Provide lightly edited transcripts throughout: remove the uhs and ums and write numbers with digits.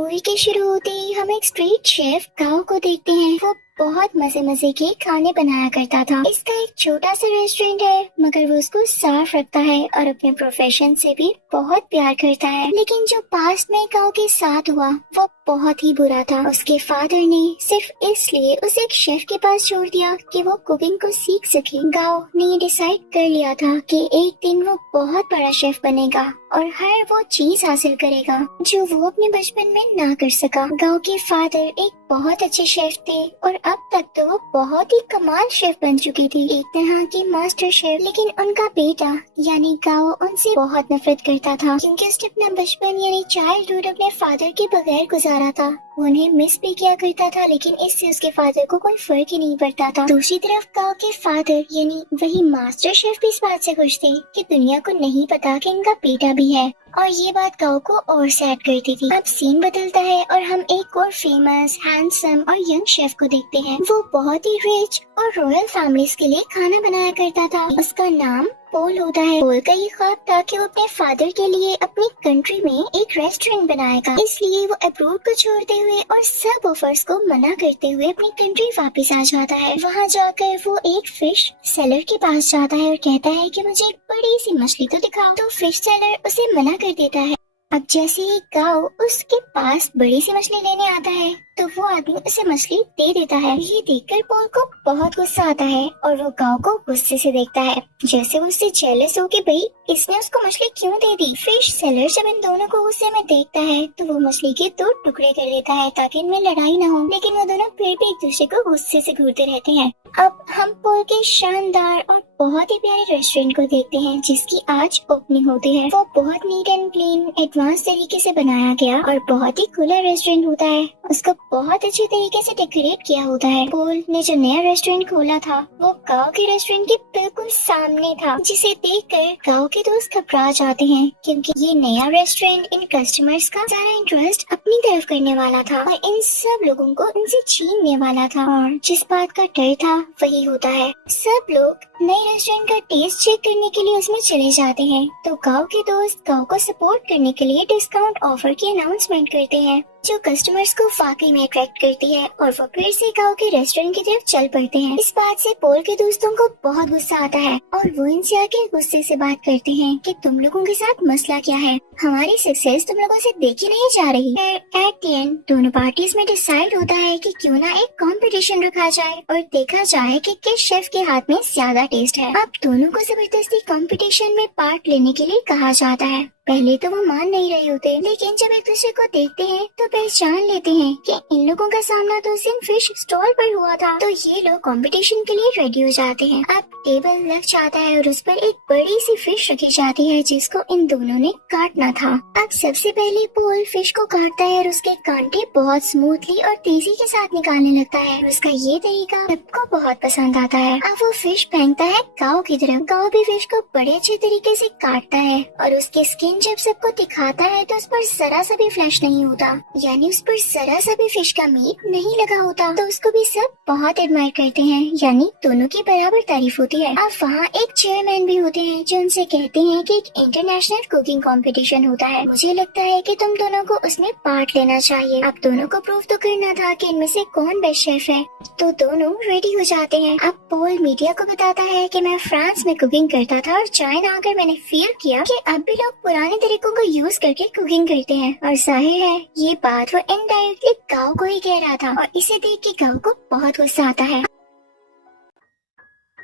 Movie के शुरू होते ही हम एक स्ट्रीट शेफ काओ को देखते हैं। वो बहुत मजे मजे के खाने बनाया करता था। इसका एक छोटा सा रेस्टोरेंट है, मगर वो उसको साफ रखता है और अपने प्रोफेशन से भी बहुत प्यार करता है। लेकिन जो पास्ट में काओ के साथ हुआ वो बहुत ही बुरा था। उसके फादर ने सिर्फ इसलिए उसे एक शेफ के पास छोड़ दिया कि वो कुकिंग को सीख सके। गाओ ने डिसाइड कर लिया था कि एक दिन वो बहुत बड़ा शेफ बनेगा और हर वो चीज हासिल करेगा जो वो अपने बचपन में ना कर सका। गाओ के फादर एक बहुत अच्छे शेफ थे और अब तक तो वो बहुत ही कमाल शेफ बन चुकी थी, एक तरह की मास्टर शेफ। लेकिन उनका बेटा यानी गाओ उनसे बहुत नफरत करता था, क्योंकि उसने अपना बचपन यानी चाइल्डहुड अपने फादर के बगैर गुजारा था। वो उन्हें मिस भी किया करता था, लेकिन इससे उसके फादर को कोई फर्क ही नहीं पड़ता था। दूसरी तरफ गाओ के फादर यानी वही मास्टर शेफ भी इस बात से खुश थे कि दुनिया को नहीं पता कि इनका बेटा भी है, और ये बात गाओ को और सैड करती थी। अब सीन बदलता है और हम एक और फेमस, हैंडसम और यंग शेफ को देखते हैं। वो बहुत ही रिच और रॉयल फैमिलीज के लिए खाना बनाया करता था। उसका नाम पोल होता है। पोल का ये ख्वाब था कि वो अपने फादर के लिए अपनी कंट्री में एक रेस्टोरेंट बनाएगा, इसलिए वो अब्रोड को छोड़ते हुए और सब ऑफर्स को मना करते हुए अपनी कंट्री वापस आ जाता है। वहाँ जाकर वो एक फिश सेलर के पास जाता है और कहता है कि मुझे एक बड़ी सी मछली तो दिखाओ। तो फिश सेलर उसे मना कर देता है। अब जैसे ही गाओ उसके पास बड़ी सी मछली लेने आता है तो वो आदमी उसे मछली दे देता है। ये देखकर पोल को बहुत गुस्सा आता है और वो गाओ को गुस्से से देखता है, जैसे वो उससे जेलस हो कि भाई इसने उसको मछली क्यों दे दी। फिश सेलर जब इन दोनों को गुस्से में देखता है तो वो मछली के 2 टुकड़े कर देता है ताकि इनमें लड़ाई न हो, लेकिन वो दोनों फिर भी एक दूसरे को गुस्से से घूरते रहते हैं। अब हम पोल के शानदार और बहुत ही प्यारे रेस्टोरेंट को देखते हैं जिसकी आज ओपनिंग होती है। वो बहुत नीट एंड क्लीन एडवांस तरीके से बनाया गया और बहुत ही खुला रेस्टोरेंट होता है। उसको बहुत अच्छे तरीके से डेकोरेट किया होता है। पोल ने जो नया रेस्टोरेंट खोला था वो गांव के रेस्टोरेंट के बिल्कुल सामने था, जिसे देखकर गांव के दोस्त घबरा जाते हैं, क्योंकि ये नया रेस्टोरेंट इन कस्टमर्स का सारा इंटरेस्ट अपनी तरफ करने वाला था और इन सब लोगों को इनसे छीनने वाला था। और जिस बात का डर था वही होता है। सब लोग नए रेस्टोरेंट का टेस्ट चेक करने के लिए उसमें चले जाते हैं, तो गांव के दोस्त गांव को सपोर्ट करने के लिए डिस्काउंट ऑफर की अनाउंसमेंट करते हैं, जो कस्टमर्स को वाकई में अट्रैक्ट करती है, और वो फिर से गांव के रेस्टोरेंट की तरफ चल पड़ते हैं। इस बात से पोल के दोस्तों को बहुत गुस्सा आता है और वो इनसे आके गुस्से से बात करते हैं कि तुम लोगों के साथ मसला क्या है, हमारी सक्सेस तुम लोगों से देखी नहीं जा रही। फिर एट द एंड दोनों पार्टीज में डिसाइड होता है कि क्यों ना एक कंपटीशन रखा जाए और देखा जाए कि किस शेफ के हाथ में ज्यादा टेस्ट है। अब दोनों को जबरदस्ती कंपटीशन में पार्ट लेने के लिए कहा जाता है। पहले तो वो मान नहीं रहे होते, लेकिन जब एक दूसरे को देखते हैं तो पहचान लेते हैं कि इन लोगों का सामना तो उस दिन फिश स्टॉल पर हुआ था, तो ये लोग कंपटीशन के लिए रेडी हो जाते हैं। अब टेबल लग जाता है और उस पर एक बड़ी सी फिश रखी जाती है जिसको इन दोनों ने काटना था। अब सबसे पहले पोल फिश को काटता है और उसके कांटे बहुत स्मूथली और तेजी के साथ निकालने लगता है। उसका ये तरीका सबको बहुत पसंद आता है। अब वो फिश फेंकता है गाओ की तरफ। गाओ भी फिश को बड़े अच्छे तरीके से काटता है और उसकी स्किन जब सबको दिखाता है तो उस पर जरा सा भी फ्लैश नहीं होता, यानी उस पर जरा सा भी फिश का मीट नहीं लगा होता, तो उसको भी सब बहुत एडमायर करते हैं, यानी दोनों की बराबर तारीफ होती है। अब वहाँ एक चेयरमैन भी होते हैं जो उनसे कहते हैं कि एक इंटरनेशनल कुकिंग कंपटीशन होता है, मुझे लगता है कि तुम दोनों को उसमें पार्ट लेना चाहिए। अब दोनों को प्रूव तो करना था कि इनमें से कौन बेस्ट शेफ है, तो दोनों रेडी हो जाते हैं। अब पोल मीडिया को बताता है कि मैं फ्रांस में कुकिंग करता था और चाइना आकर मैंने फील किया कि अब भी लोग पुराने तरीकों को यूज करके कुकिंग करते हैं, और जाहिर है ये बात वो इनडायरेक्टली गाओ को ही कह रहा था, और इसे देख के गाओ को बहुत गुस्सा आता है।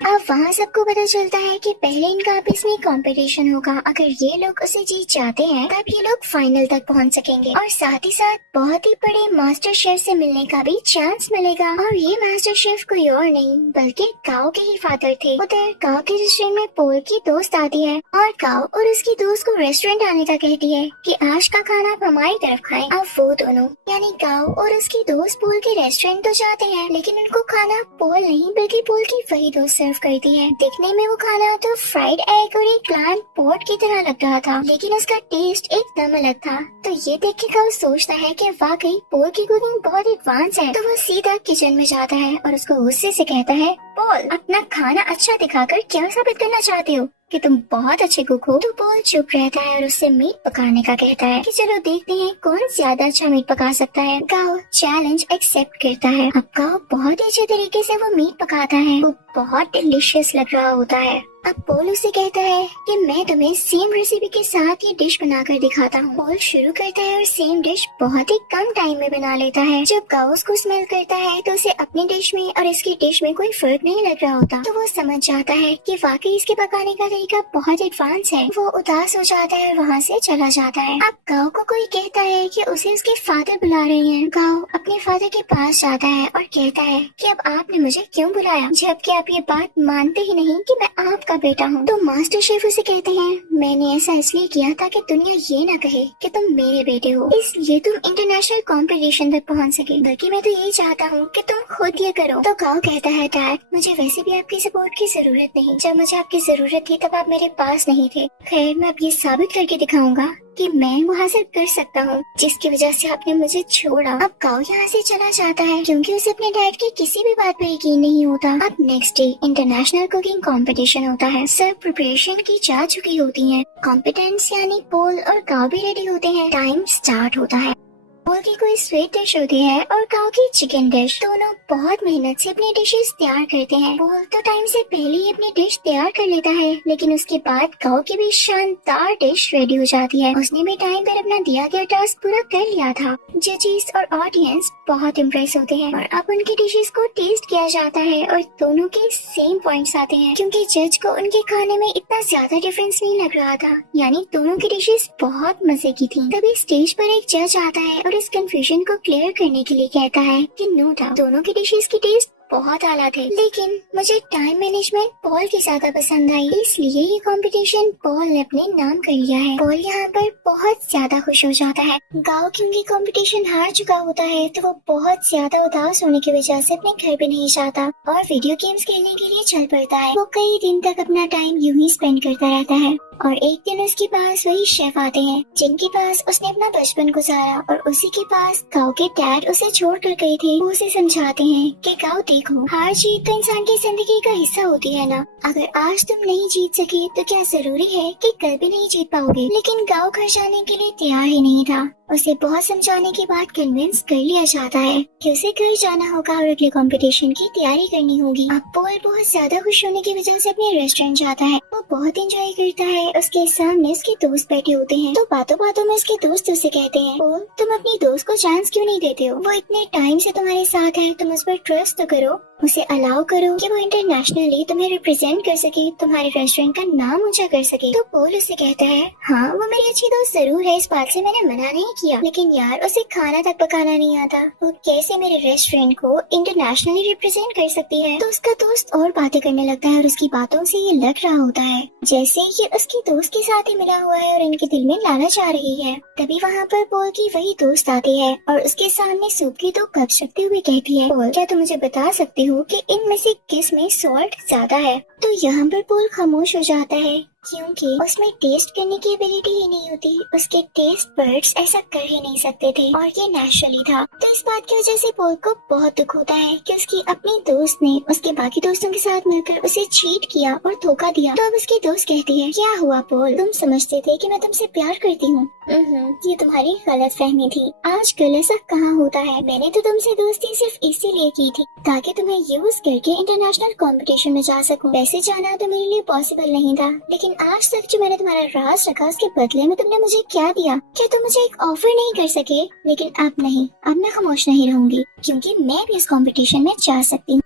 अब वहाँ सबको पता चलता है कि पहले इनका आपस में कंपटीशन होगा। अगर ये लोग उसे जीत जाते हैं तब ये लोग फाइनल तक पहुँच सकेंगे, और साथ ही साथ बहुत ही बड़े मास्टर शेफ से मिलने का भी चांस मिलेगा। और ये मास्टर शेफ कोई और नहीं बल्कि गाओ के ही फादर थे। उधर गाओ के रेस्टोरेंट में पोल की दोस्त आती है और गाओ और उसकी दोस्त को रेस्टोरेंट आने का कहती है कि आज का खाना आप हमारी तरफ खाएं। अब वो दोनों यानी गाओ और उसकी दोस्त पोल के रेस्टोरेंट तो जाते हैं, लेकिन उनको खाना पोल नहीं बल्कि पोल की वही दोस्त सर्व करती है। दिखने में वो खाना तो फ्राइड एग और एक प्लांट पोट की तरह लग रहा था, लेकिन उसका टेस्ट एकदम अलग था। तो ये देख के गाओ सोचता है कि वाकई पोल की कुकिंग बहुत एडवांस है, तो वो सीधा किचन में जाता है और उसको गुस्से से कहता है, पोल, अपना खाना अच्छा दिखाकर क्या साबित करना चाहते हो कि तुम बहुत अच्छे कुक हो? तो पोल चुप रहता है और उससे मीट पकाने का कहता है कि चलो देखते हैं कौन ज्यादा अच्छा मीट पका सकता है। गाओ चैलेंज एक्सेप्ट करता है। अब गाओ बहुत ही अच्छे तरीके से वो मीट पकाता है। वो बहुत डिलीशियस लग रहा होता है। अब पोल उसे कहता है कि मैं तुम्हें सेम रेसिपी के साथ ये डिश बनाकर दिखाता हूँ। पोल शुरू करता है और सेम डिश बहुत ही कम टाइम में बना लेता है। जब गाओ उसको स्मेल करता है तो उसे अपनी डिश में और इसकी डिश में कोई फर्क नहीं लग रहा होता। तो वो समझ जाता है कि वाकई इसके पकाने का तरीका बहुत एडवांस है। वो उदास हो जाता है और वहाँ से चला जाता है। अब गाओ को कोई कहता है कि उसे उसके फादर बुला रहे हैं। गाओ अपने फादर के पास जाता है और कहता है कि अब आपने मुझे क्यों बुलाया, जबकि आप ये बात मानते ही नहीं कि मैं आपका बेटा हूँ। तो मास्टर शेफ उसे कहते हैं मैंने ऐसा इसलिए किया ताकि दुनिया ये न कहे कि तुम मेरे बेटे हो, इसलिए तुम इंटरनेशनल कंपटीशन तक पहुँच सके। बल्कि मैं तो यही चाहता हूँ कि तुम खुद ये करो। तो गाओ कहता है डैड मुझे वैसे भी आपकी सपोर्ट की जरूरत नहीं, जब मुझे आपकी जरूरत थी तब आप मेरे पास नहीं थे। खैर मैं अब ये साबित करके दिखाऊंगा कि मैं वो हासिल कर सकता हूँ जिसकी वजह से आपने मुझे छोड़ा। अब गाओ यहाँ से चला जाता है क्योंकि उसे अपने डैड की किसी भी बात पर यकीन नहीं होता। अब next day international cooking competition होता है। सब प्रिपरेशन की जा चुकी होती है। कॉम्पिटेंस यानी पोल और गाओ भी रेडी होते हैं। टाइम स्टार्ट होता है। पोल की कोई स्वीट डिश होती है और गाओ की चिकन डिश। दोनों बहुत मेहनत से अपनी डिशेस तैयार करते हैं। पोल तो टाइम से पहले ही अपनी डिश तैयार कर लेता है, लेकिन उसके बाद गाओ की भी शानदार डिश रेडी हो जाती है। उसने भी टाइम पर अपना दिया गया टास्क पूरा कर लिया था। जजेस और ऑडियंस बहुत इम्प्रेस होते हैं और अब उनकी डिशेस को टेस्ट किया जाता है और दोनों के सेम पॉइंट्स आते हैं क्योंकि जज को उनके खाने में इतना ज्यादा डिफरेंस नहीं लग रहा था, यानी दोनों की डिशेस बहुत मजे की थी। तभी स्टेज पर एक जज आता है और इस कंफ्यूजन को क्लियर करने के लिए कहता है कि नो डाउट दोनों की डिशेस की टेस्ट बहुत आला थे, लेकिन मुझे टाइम मैनेजमेंट पॉल की ज्यादा पसंद आई, इसलिए ये कंपटीशन पॉल ने अपने नाम कर लिया है। पॉल यहाँ पर बहुत ज्यादा खुश हो जाता है। गाओ क्योंकि कंपटीशन हार चुका होता है तो वो बहुत ज्यादा उदास होने की वजह से अपने घर पे नहीं जाता और वीडियो गेम्स खेलने के लिए चल पड़ता है। वो कई दिन तक अपना टाइम यूं ही स्पेंड करता रहता है और एक दिन उसके पास वही शेफ आते हैं जिनके पास उसने अपना बचपन गुजारा और उसी के पास गाओ के डैड उसे छोड़ कर गए थे। वो उसे समझाते हैं कि गाओ देखो, हार जीत तो इंसान की जिंदगी का हिस्सा होती है ना। अगर आज तुम नहीं जीत सके तो क्या जरूरी है कि कल भी नहीं जीत पाओगे। लेकिन गाओ घर जाने के लिए तैयार ही नहीं था। उसे बहुत समझाने के बाद कन्विंस कर लिया जाता है कि उसे घर जाना होगा और अगले कंपटीशन की तैयारी करनी होगी। अब पोल बहुत ज्यादा खुश होने की वजह से अपने रेस्टोरेंट जाता है। वो बहुत एंजॉय करता है। उसके सामने उसके दोस्त बैठे होते हैं तो बातों बातों में उसके दोस्त उसे कहते हैं पोल तुम अपनी दोस्त को चांस क्यों नहीं देते हो, वो इतने टाइम से तुम्हारे साथ है, तुम उस पर ट्रस्ट तो करो, उसे अलाउ करो कि वो इंटरनेशनली तुम्हें रिप्रेजेंट कर सके, तुम्हारे रेस्टोरेंट का नाम ऊंचा कर सके। तो पोल उसे कहता है हाँ वो मेरी अच्छी दोस्त जरूर है, इस बात से मैंने मना नहीं किया, लेकिन यार उसे खाना तक पकाना नहीं आता, वो कैसे मेरे रेस्टोरेंट को इंटरनेशनली रिप्रेजेंट कर सकती है। तो उसका दोस्त और बातें करने लगता है और उसकी बातों से ये लग रहा होता है जैसे ये उसकी दोस्त के साथ ही मिला हुआ है और इनके दिल में लालच आ रही है। तभी वहाँ पर पोल की वही दोस्त आती है और उसके सामने सूप की 2 कप्स रखते हुए कहती है पोल क्या तुम मुझे बता सकते हो कि इनमें से किस में सॉल्ट ज्यादा है। तो यहाँ पर पोल खामोश हो जाता है क्योंकि उसमें टेस्ट करने की एबिलिटी ही नहीं होती, उसके टेस्ट बर्ड्स ऐसा कर ही नहीं सकते थे और ये नेचुरली था। तो इस बात की वजह से पोल को बहुत दुख होता है कि उसकी अपनी दोस्त ने उसके बाकी दोस्तों के साथ मिलकर उसे चीट किया और धोखा दिया। तो अब उसकी दोस्त कहती है क्या हुआ पोल, तुम समझते थे कि मैं तुमसे प्यार करती हूँ। ये तुम्हारी गलत फहमी थी, आजकल ऐसा कहाँ होता है। मैंने तो तुमसे दोस्ती सिर्फ इसीलिए की थी ताकि तुम्हें यूज करके इंटरनेशनल कंपटीशन में जा सकूं। वैसे जाना तो मेरे लिए पॉसिबल नहीं था, लेकिन आज तक जो मैंने तुम्हारा राज रखा उसके बदले में तुमने मुझे क्या दिया। क्या तुम मुझे एक ऑफर नहीं कर सके? लेकिन अब नहीं, अब मैं खामोश नहीं रहूंगी क्योंकि मैं भी इस कंपटीशन में जा सकती हूँ।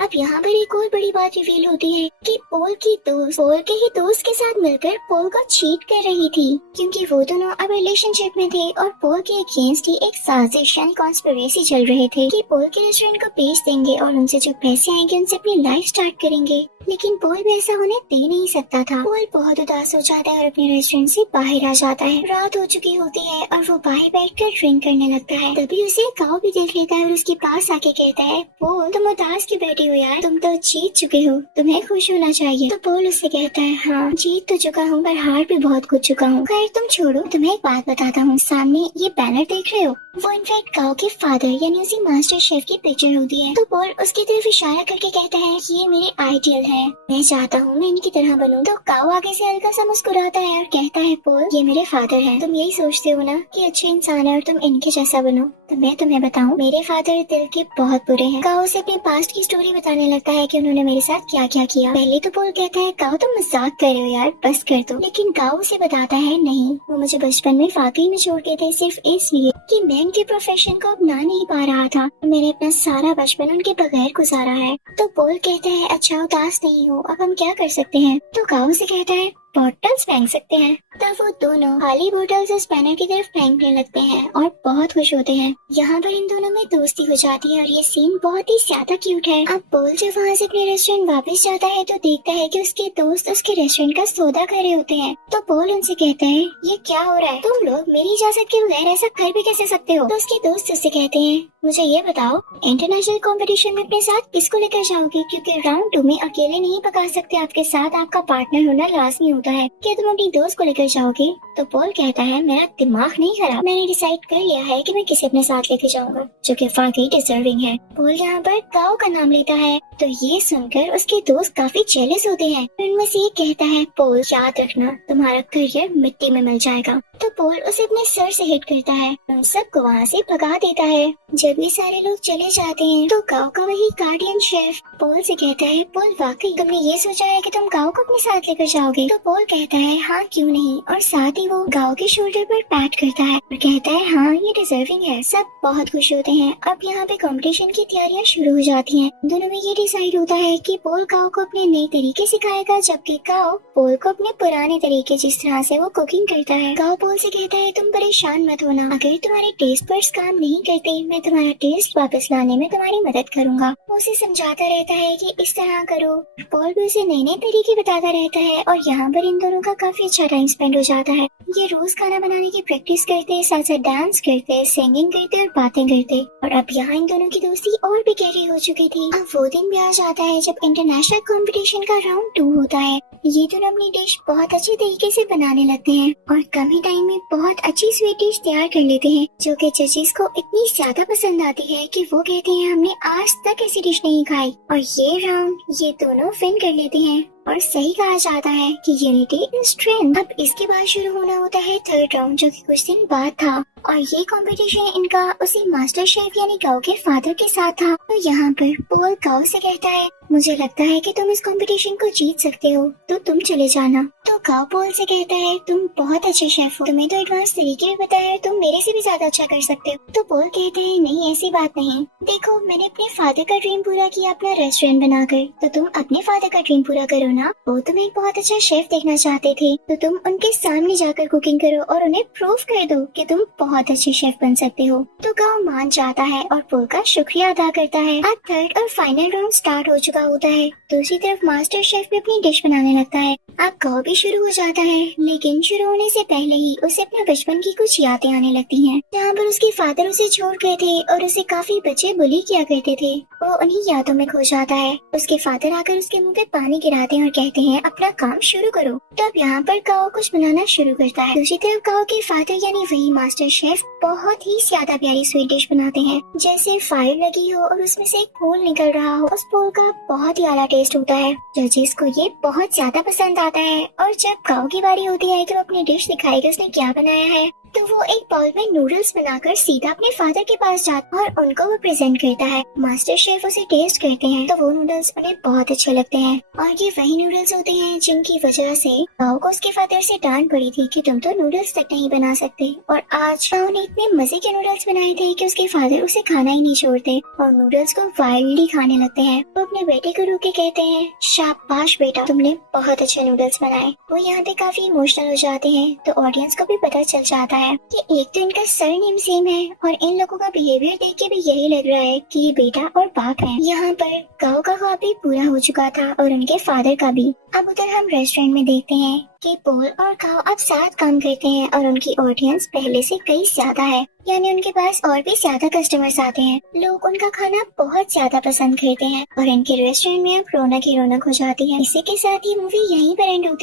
अब यहाँ पर एक और बड़ी बात रिवील होती है कि पोल की दोस्त पोल के ही दोस्त के साथ मिलकर पोल को चीट कर रही थी क्योंकि वो दोनों अब रिलेशनशिप में थे और पोल के अगेंस्ट ही एक साजिश यानी कॉन्स्पिरेसी चल रहे थे कि पोल के रेस्टोरेंट को बेच देंगे और उनसे जो पैसे आएंगे उनसे अपनी लाइफ स्टार्ट करेंगे। लेकिन पोल भी ऐसा होने दे नहीं सकता था। पोल बहुत उदास हो जाता है और अपने रेस्टोरेंट से बाहर आ जाता है। रात हो चुकी होती है और वो बाहर बैठकर ड्रिंक करने लगता है। तभी उसे काऊ भी देख लेता है और उसके पास आके कहता है, पोल तुम उदास क्यों बैठी हो यार, तुम तो जीत चुके हो, तुम्हें खुश होना चाहिए। तो पोल उससे कहता है, हाँ जीत तो चुका हूँ पर हार भी बहुत कुछ चुका हूँ। खैर तुम छोड़ो, तुम्हें एक बात बताता हूँ, सामने ये बैनर देख रहे हो, वो इनफैक्ट काऊ के फादर यानी उसी मास्टर शेफ की पिक्चर होती है। तो पोल उसकी तरफ इशारा करके कहता है कि ये मेरे आइडियल है, मैं चाहता हूँ मैं इनकी तरह बनूं। तो काऊ आगे से हल्का सा मुस्कुराता है और कहता है, पोल ये मेरे फादर हैं, तुम यही सोचते हो ना कि अच्छे इंसान है और तुम इनके जैसा बनो, तो मैं तुम्हें बताऊं, मेरे फादर दिल के बहुत बुरे हैं। काऊ उसे अपने पास्ट की स्टोरी बताने लगता है कि उन्होंने मेरे साथ क्या क्या किया। पहले तो पोल कहता है, काऊ तुम मजाक कर रहे हो यार, बस कर दो। लेकिन काऊ उसे बताता है, नहीं वो मुझे बचपन में वाकई में छोड़ गए थे, सिर्फ इसलिए कि मैं उनके प्रोफेशन को अपना नहीं पा रहा था। मैंने अपना सारा बचपन उनके बगैर गुजारा है। तो पोल कहता है, अच्छा उदास नहीं हो, अब हम क्या कर सकते हैं। तो काऊ से कहता है, बॉटल्स फेंक सकते हैं। तब वो दोनों खाली बॉटल्स उस बैनर की तरफ फेंकने लगते हैं और बहुत खुश होते हैं। यहाँ पर इन दोनों में दोस्ती हो जाती है और ये सीन बहुत ही ज्यादा क्यूट है। अब पोल जब वहाँ से अपने रेस्टोरेंट वापस जाता है तो देखता है कि उसके दोस्त उसके रेस्टोरेंट का सौदा कर रहे होते हैं। तो पोल उनसे कहता है, ये क्या हो रहा है, तुम लोग मेरी इजाजत के बगैर ऐसा कर भी कैसे सकते हो। तो उसके दोस्त उससे कहते हैं, मुझे ये बताओ इंटरनेशनल कंपटीशन में अपने साथ किसको लेकर जाओगे, क्योंकि राउंड 2 में अकेले नहीं पका सकते, आपके साथ आपका पार्टनर होना लाजमी होता है। क्या तुम अपनी दोस्त को लेकर जाओगे। तो पोल कहता है, मेरा दिमाग नहीं खराब, मैंने डिसाइड कर लिया है कि मैं किसे अपने साथ लेके जाऊंगा जो कि वाकई डिजर्विंग है। पोल यहाँ पर काऊ का नाम लेता है। तो ये सुनकर उसके दोस्त काफी जेलस होते हैं। उनमें से एक कहता है, पोल याद रखना तुम्हारा करियर मिट्टी में मिल जाएगा। तो पोल उसे अपने सर से हिट करता है, उन सबको वहाँ से भगा देता है। जब ये सारे लोग चले जाते हैं तो काऊ का वही गार्डियन शेफ पोल से कहता है, पोल वाकई तुमने ये सोचा है कि तुम काऊ को अपने साथ लेकर जाओगे। तो पोल कहता है, हाँ क्यों नहीं, और साथ ही वो काऊ के शोल्डर पर पैट करता है और कहता है, हाँ ये डिजर्विंग है। सब बहुत खुश होते हैं। अब यहाँ पे कंपटीशन की तैयारियां शुरू हो जाती हैं। दोनों में ये डिसाइड होता है कि पोल काऊ को अपने नए तरीके सिखाएगा, जबकि काऊ पोल को अपने पुराने तरीके जिस तरह से वो कुकिंग करता है। काऊ पोल से कहता है, तुम परेशान मत होना, अगर तुम्हारे टेस्ट बड्स काम नहीं करते मैं तुम्हारा टेस्ट वापस लाने में तुम्हारी मदद करूंगा। वो उसे समझाता रहता है कि इस तरह करो। पोल भी उसे नए नए तरीके बताता रहता है और यहाँ पर इन दोनों का काफी अच्छा टाइम स्पेंड हो जाता है। ये रोज खाना बनाने की प्रैक्टिस करते, साथ साथ डांस करते, सिंगिंग करते और बातें करते। और अब यहाँ इन दोनों की दोस्ती और भी गहरी हो चुकी थी। अब वो दिन भी आ जाता है जब इंटरनेशनल कंपटीशन का राउंड 2 होता है। ये दोनों अपनी डिश बहुत अच्छे तरीके से बनाने लगते हैं और कम ही टाइम में बहुत अच्छी स्वीट डिश तैयार कर लेते हैं, जो कि जजेस को इतनी ज्यादा पसंद आती है कि वो कहते हैं, हमने आज तक ऐसी डिश नहीं खाई। और ये राउंड ये दोनों विन कर लेते हैं। और सही कहा जाता है कि यूनिटी इज स्ट्रेंथ। अब इसके बाद शुरू होना होता है थर्ड राउंड, जो कि कुछ दिन बाद था। और ये कंपटीशन इनका उसी मास्टर शेफ यानी काऊ के फादर के साथ था। तो यहाँ पर पोल काऊ से कहता है, मुझे लगता है कि तुम इस कंपटीशन को जीत सकते हो, तो तुम चले जाना। तो काऊ पोल से कहता है, तुम बहुत अच्छे शेफ हो, तुम्हें तो एडवांस तरीके भी पता है, तुम मेरे से भी ज्यादा अच्छा कर सकते हो। तो पोल कहते हैं, नहीं ऐसी बात नहीं, देखो मैंने अपने फादर का ड्रीम पूरा किया अपना रेस्टोरेंट बनाकर, तो तुम अपने फादर का ड्रीम पूरा करो ना। वो तुम्हें एक बहुत अच्छा शेफ देखना चाहते थे, तो तुम उनके सामने जाकर कुकिंग करो और उन्हें प्रूव कर दो कि तुम बहुत अच्छे शेफ बन सकते हो। तो काऊ मान जाता है और पोल का शुक्रिया अदा करता है। अब थर्ड और फाइनल राउंड स्टार्ट हो चुका होता है। दूसरी तरफ मास्टर शेफ भी अपनी डिश बनाने लगता है। अब काऊ भी शुरू हो जाता है, लेकिन शुरू होने से पहले ही उसे अपने बचपन की कुछ यादें आने लगती हैं, जहाँ पर उसके फादर उसे छोड़ गए थे और उसे काफी बच्चे बुली किया करते थे। वो उन्हीं यादों में खो जाता है। उसके फादर आकर उसके मुंह पे पानी गिराते हैं और कहते हैं, अपना काम शुरू करो। तो अब यहाँ पर काऊ कुछ बनाना शुरू करता है। दूसरी तरफ काऊ के फादर यानी वही मास्टर शेफ बहुत ही ज्यादा प्यारी स्वीट डिश बनाते हैं, जैसे फायर लगी हो और उसमें से एक फूल निकल रहा हो। उस फूल का बहुत ही आला टेस्ट होता है। जजेस को ये बहुत ज्यादा पसंद आता है। और जब काऊ की बारी होती है तो अपनी डिश दिखाएगा उसने क्या बनाया है। तो वो एक बाउल में नूडल्स बनाकर सीधा अपने फादर के पास जाता है और उनको वो प्रेजेंट करता है। मास्टर शेफ उसे टेस्ट करते हैं तो वो नूडल्स उन्हें बहुत अच्छे लगते हैं। और ये वही नूडल्स होते हैं जिनकी वजह से काऊ को उसके फादर से डांट पड़ी थी कि तुम तो नूडल्स तक नहीं बना सकते। और आज काऊ ने इतने मजे के नूडल्स बनाए थे कि उसके फादर उसे खाना ही नहीं छोड़ते और नूडल्स को वाइल्डली खाने लगते हैं। वो अपने बेटे को रोक के कहते हैं, शाबाश बेटा, तुमने बहुत अच्छे नूडल्स बनाए। वो यहाँ पे काफी इमोशनल हो जाते हैं तो ऑडियंस को भी पता चल जाता है है कि एक तो इनका सरनेम सेम है और इन लोगों का बिहेवियर देख के भी यही लग रहा है कि ये बेटा और बाप है। यहाँ पर काओ का ख्वाब भी पूरा हो चुका था और उनके फादर का भी। अब उधर हम रेस्टोरेंट में देखते हैं कि पोल और काओ अब साथ काम करते हैं और उनकी ऑडियंस पहले से कई ज्यादा है, यानी उनके पास और भी ज्यादा कस्टमर्स आते हैं। लोग उनका खाना बहुत ज्यादा पसंद करते हैं और इनके रेस्टोरेंट में अब रौनक ही रौनक हो जाती है। इसी के साथ ये मूवी यहीं पर एंड होती है।